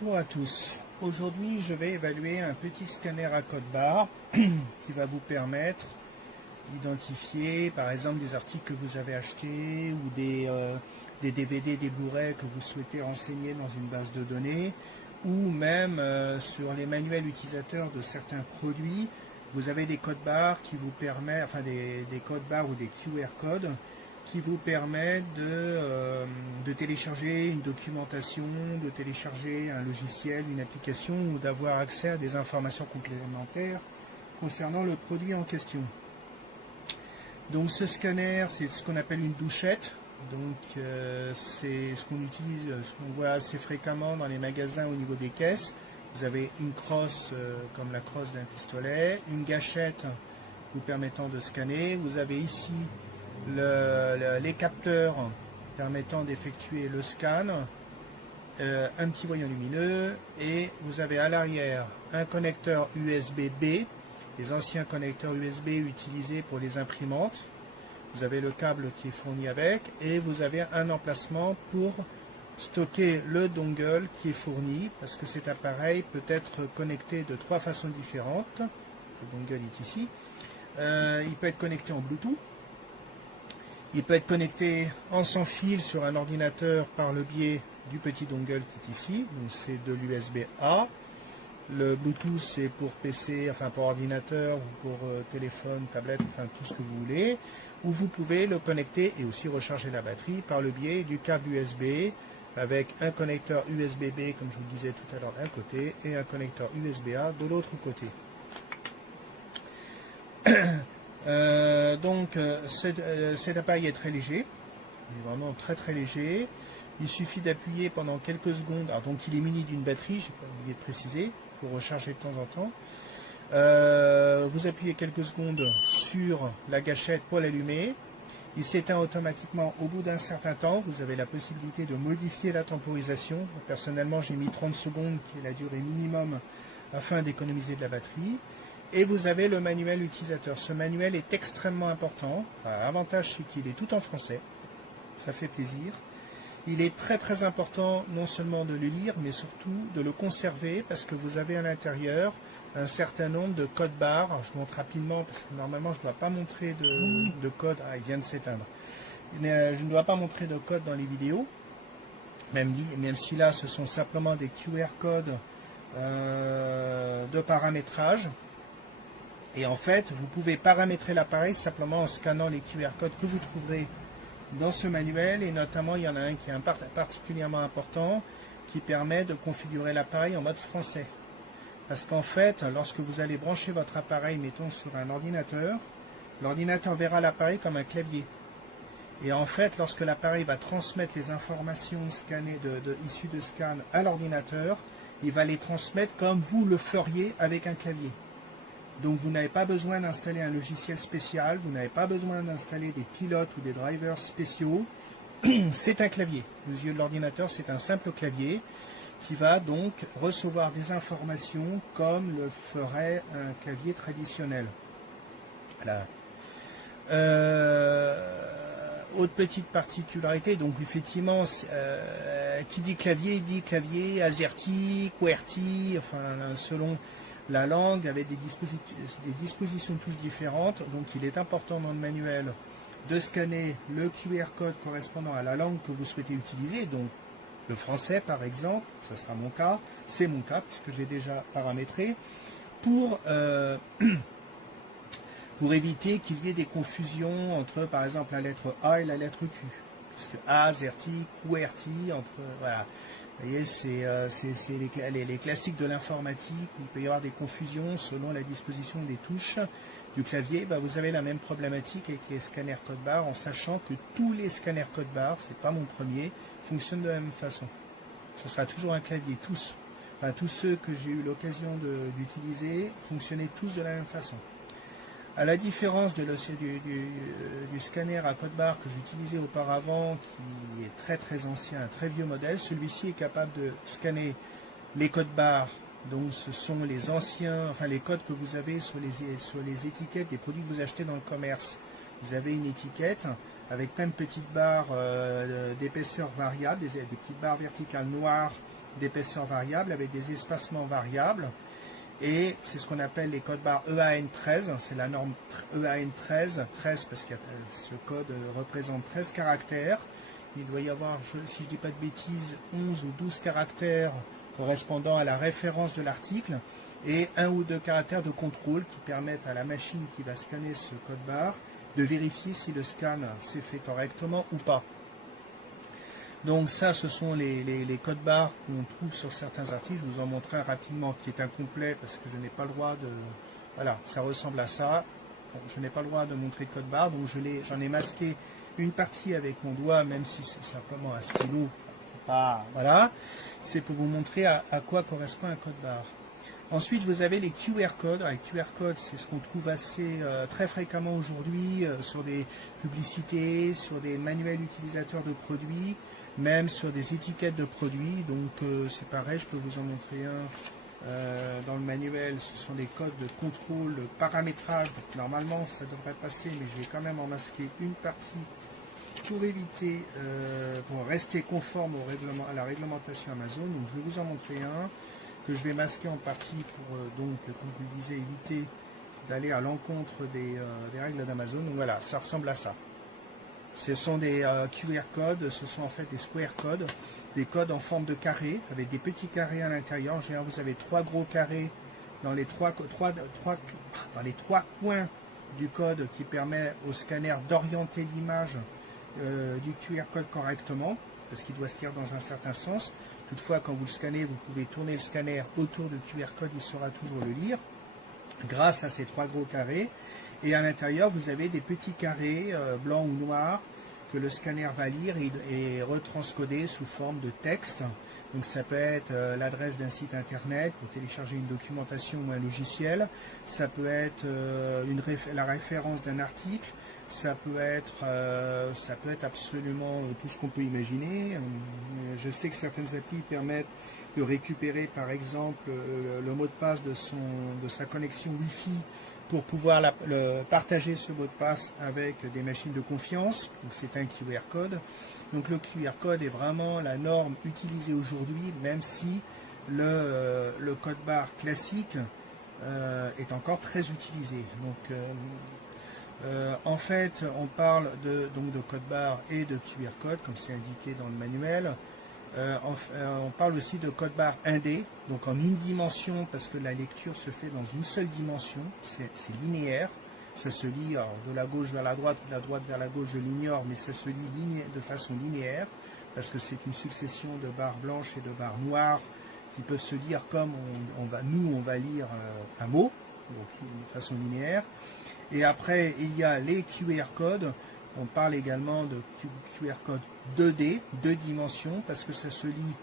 Bonjour à tous. Aujourd'hui, je vais évaluer un petit scanner à code barre qui va vous permettre d'identifier par exemple des articles que vous avez achetés ou des DVD, des Blu-ray que vous souhaitez renseigner dans une base de données, ou même sur les manuels utilisateurs de certains produits. Vous avez des codes barres qui vous permettent, enfin des codes barres ou des QR codes qui vous permettent de télécharger une documentation, de télécharger un logiciel, une application, ou d'avoir accès à des informations complémentaires concernant le produit en question. Donc ce scanner, c'est ce qu'on appelle une douchette. Donc c'est ce qu'on utilise, ce qu'on voit assez fréquemment dans les magasins au niveau des caisses. Vous avez une crosse comme la crosse d'un pistolet, une gâchette vous permettant de scanner. Vous avez ici les capteurs permettant d'effectuer le scan, un petit voyant lumineux, et vous avez à l'arrière un connecteur USB-B, les anciens connecteurs USB utilisés pour les imprimantes. Vous avez le câble qui est fourni avec, et vous avez un emplacement pour stocker le dongle qui est fourni, parce que cet appareil peut être connecté de 3 façons différentes. Le dongle est ici. Il peut être connecté en Bluetooth. Il peut être connecté en sans fil sur un ordinateur par le biais du petit dongle qui est ici. Donc c'est de l'USB-A. Le Bluetooth c'est pour PC, enfin pour ordinateur ou pour téléphone, tablette, enfin tout ce que vous voulez. Ou vous pouvez le connecter et aussi recharger la batterie par le biais du câble USB avec un connecteur USB-B comme je vous le disais tout à l'heure d'un côté et un connecteur USB-A de l'autre côté. Cet appareil est très léger, il est vraiment très léger. Il suffit d'appuyer pendant quelques secondes. Alors donc il est muni d'une batterie, je n'ai pas oublié de préciser, il faut recharger de temps en temps. Vous appuyez quelques secondes sur la gâchette pour l'allumer. Il s'éteint automatiquement au bout d'un certain temps. Vous avez la possibilité de modifier la temporisation. Personnellement, j'ai mis 30 secondes, qui est la durée minimum, afin d'économiser de la batterie. Et vous avez le manuel utilisateur. Ce manuel est extrêmement important. L'avantage, c'est qu'il est tout en français. Ça fait plaisir. Il est très important non seulement de le lire, mais surtout de le conserver, parce que vous avez à l'intérieur un certain nombre de codes barres. Je montre rapidement, parce que normalement je ne dois pas montrer de code. Ah, il vient de s'éteindre. Je ne dois pas montrer de code dans les vidéos, même si là ce sont simplement des QR codes de paramétrage. Et en fait, vous pouvez paramétrer l'appareil simplement en scannant les QR codes que vous trouverez dans ce manuel, et notamment il y en a un qui est particulièrement important, qui permet de configurer l'appareil en mode français. Parce qu'en fait, lorsque vous allez brancher votre appareil, mettons sur un ordinateur, l'ordinateur verra l'appareil comme un clavier. Et en fait, lorsque l'appareil va transmettre les informations scannées issues de scan à l'ordinateur, il va les transmettre comme vous le feriez avec un clavier. Donc vous n'avez pas besoin d'installer un logiciel spécial, vous n'avez pas besoin d'installer des pilotes ou des drivers spéciaux. C'est un clavier. Aux yeux de l'ordinateur, c'est un simple clavier qui va donc recevoir des informations comme le ferait un clavier traditionnel. Voilà. Autre petite particularité, donc effectivement, qui dit clavier AZERTY, QWERTY, enfin selon la langue, avec des dispositions de touches différentes. Donc il est important dans le manuel de scanner le QR code correspondant à la langue que vous souhaitez utiliser. Donc le français par exemple, ce sera mon cas, c'est mon cas puisque j'ai déjà paramétré, pour éviter qu'il y ait des confusions entre par exemple la lettre A et la lettre Q. Puisque AZERTY, QWERTY, voilà. Vous voyez, c'est les classiques de l'informatique, où il peut y avoir des confusions selon la disposition des touches du clavier. Vous avez la même problématique avec les scanners code barre, en sachant que tous les scanners code barre, c'est pas mon premier, fonctionnent de la même façon. Ce sera toujours un clavier, tous. Enfin, tous ceux que j'ai eu l'occasion d'utiliser fonctionnaient tous de la même façon. À la différence du scanner à code barre que j'utilisais auparavant, qui est très ancien, un très vieux modèle, celui-ci est capable de scanner les codes barres. Donc ce sont les anciens, enfin les codes que vous avez sur les étiquettes des produits que vous achetez dans le commerce. Vous avez une étiquette avec plein de petites barres d'épaisseur variable, des petites barres verticales noires d'épaisseur variable avec des espacements variables. Et c'est ce qu'on appelle les codes barres EAN13, c'est la norme EAN13, 13 parce que ce code représente 13 caractères. Il doit y avoir, si je ne dis pas de bêtises, 11 ou 12 caractères correspondant à la référence de l'article et 1 ou 2 caractères de contrôle qui permettent à la machine qui va scanner ce code barre de vérifier si le scan s'est fait correctement ou pas. Donc ça, ce sont les codes barres qu'on trouve sur certains articles. Je vous en montre un rapidement qui est incomplet parce que je n'ai pas le droit de... Voilà, ça ressemble à ça. Bon, je n'ai pas le droit de montrer code barre, donc j'en ai masqué une partie avec mon doigt, même si c'est simplement un stylo. Pas, voilà, c'est pour vous montrer à quoi correspond un code barre. Ensuite, vous avez les QR codes. Les QR codes, c'est ce qu'on trouve assez très fréquemment aujourd'hui sur des publicités, sur des manuels utilisateurs de produits, même sur des étiquettes de produits. Donc c'est pareil, je peux vous en montrer un dans le manuel. Ce sont des codes de contrôle, de paramétrage. Donc, normalement, ça devrait passer, mais je vais quand même en masquer une partie pour éviter, pour rester conforme à la réglementation Amazon. Donc je vais vous en montrer un que je vais masquer en partie pour, donc, comme je le disais, éviter d'aller à l'encontre des règles d'Amazon. Donc voilà, ça ressemble à ça. Ce sont des QR codes, ce sont en fait des square codes, des codes en forme de carré, avec des petits carrés à l'intérieur. En général, vous avez 3 gros carrés dans les trois coins du code qui permet au scanner d'orienter l'image du QR code correctement, parce qu'il doit se lire dans un certain sens. Toutefois, quand vous le scannez, vous pouvez tourner le scanner autour du QR code, il saura toujours le lire, grâce à ces 3 gros carrés. Et à l'intérieur, vous avez des petits carrés blancs ou noirs que le scanner va lire et retranscoder sous forme de texte. Donc ça peut être l'adresse d'un site internet pour télécharger une documentation ou un logiciel. Ça peut être la référence d'un article. Ça peut être absolument tout ce qu'on peut imaginer. Je sais que certaines applis permettent de récupérer par exemple le mot de passe de sa connexion Wi-Fi pour pouvoir partager ce mot de passe avec des machines de confiance. Donc c'est un QR code. Donc le QR code est vraiment la norme utilisée aujourd'hui, même si le code barre classique est encore très utilisé. Donc en fait, on parle donc de code barre et de QR code, comme c'est indiqué dans le manuel. On parle aussi de code barre 1D, donc en une dimension, parce que la lecture se fait dans une seule dimension, c'est linéaire. Ça se lit de la gauche vers la droite, de la droite vers la gauche, je l'ignore, mais ça se lit de façon linéaire, parce que c'est une succession de barres blanches et de barres noires qui peuvent se lire comme on va lire un mot, donc de façon linéaire. Et après, il y a les QR codes. On parle également de QR code 2D, 2 dimensions, parce que ça se lit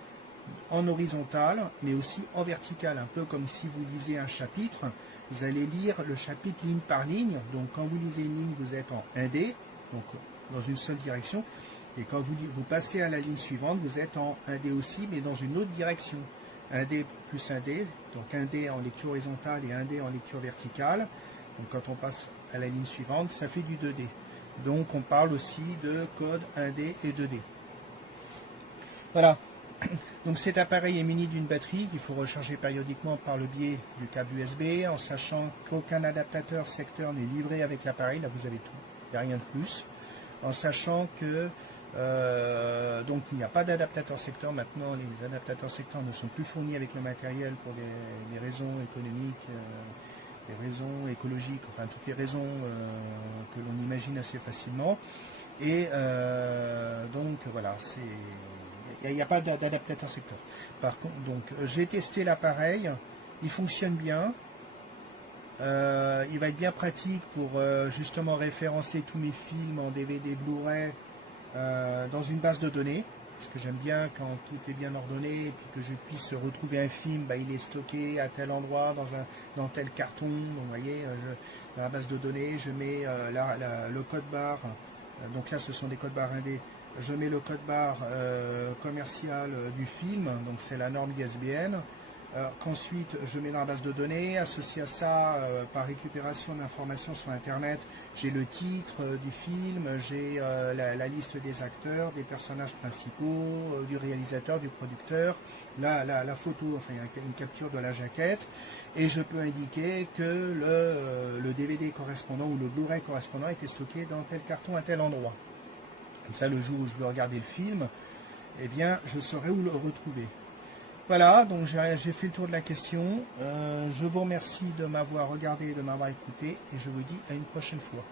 en horizontal, mais aussi en vertical, un peu comme si vous lisez un chapitre. Vous allez lire le chapitre ligne par ligne. Donc quand vous lisez une ligne, vous êtes en 1D, donc dans une seule direction. Et quand vous passez à la ligne suivante, vous êtes en 1D aussi, mais dans une autre direction. 1D plus 1D, donc 1D en lecture horizontale et 1D en lecture verticale. Donc quand on passe à la ligne suivante, ça fait du 2D. Donc on parle aussi de code 1D et 2D. Voilà. Donc cet appareil est muni d'une batterie qu'il faut recharger périodiquement par le biais du câble USB, en sachant qu'aucun adaptateur secteur n'est livré avec l'appareil. Là vous avez tout, il n'y a rien de plus. En sachant que donc il n'y a pas d'adaptateur secteur. Maintenant les adaptateurs secteur ne sont plus fournis avec le matériel pour des raisons économiques, des raisons écologiques, enfin toutes les raisons que l'on imagine assez facilement. Et donc voilà, il n'y a pas d'adaptateur secteur. Par contre, donc j'ai testé l'appareil, il fonctionne bien. Il va être bien pratique pour justement référencer tous mes films en DVD, Blu-ray dans une base de données. Parce que j'aime bien quand tout est bien ordonné et puis que je puisse retrouver un film, il est stocké à tel endroit, dans tel carton. Donc, vous voyez, dans la base de données, je mets le code barre. Donc là, ce sont des codes barres 1D. Je mets le code barre commercial du film, donc c'est la norme ISBN. qu'ensuite je mets dans la base de données. Associé à ça, par récupération d'informations sur Internet, j'ai le titre du film, j'ai la liste des acteurs, des personnages principaux, du réalisateur, du producteur, la photo, enfin une capture de la jaquette, et je peux indiquer que le DVD correspondant ou le Blu-ray correspondant était stocké dans tel carton à tel endroit. Comme ça, le jour où je veux regarder le film, eh bien, je saurai où le retrouver. Voilà, donc j'ai fait le tour de la question. Je vous remercie de m'avoir regardé et de m'avoir écouté, et je vous dis à une prochaine fois.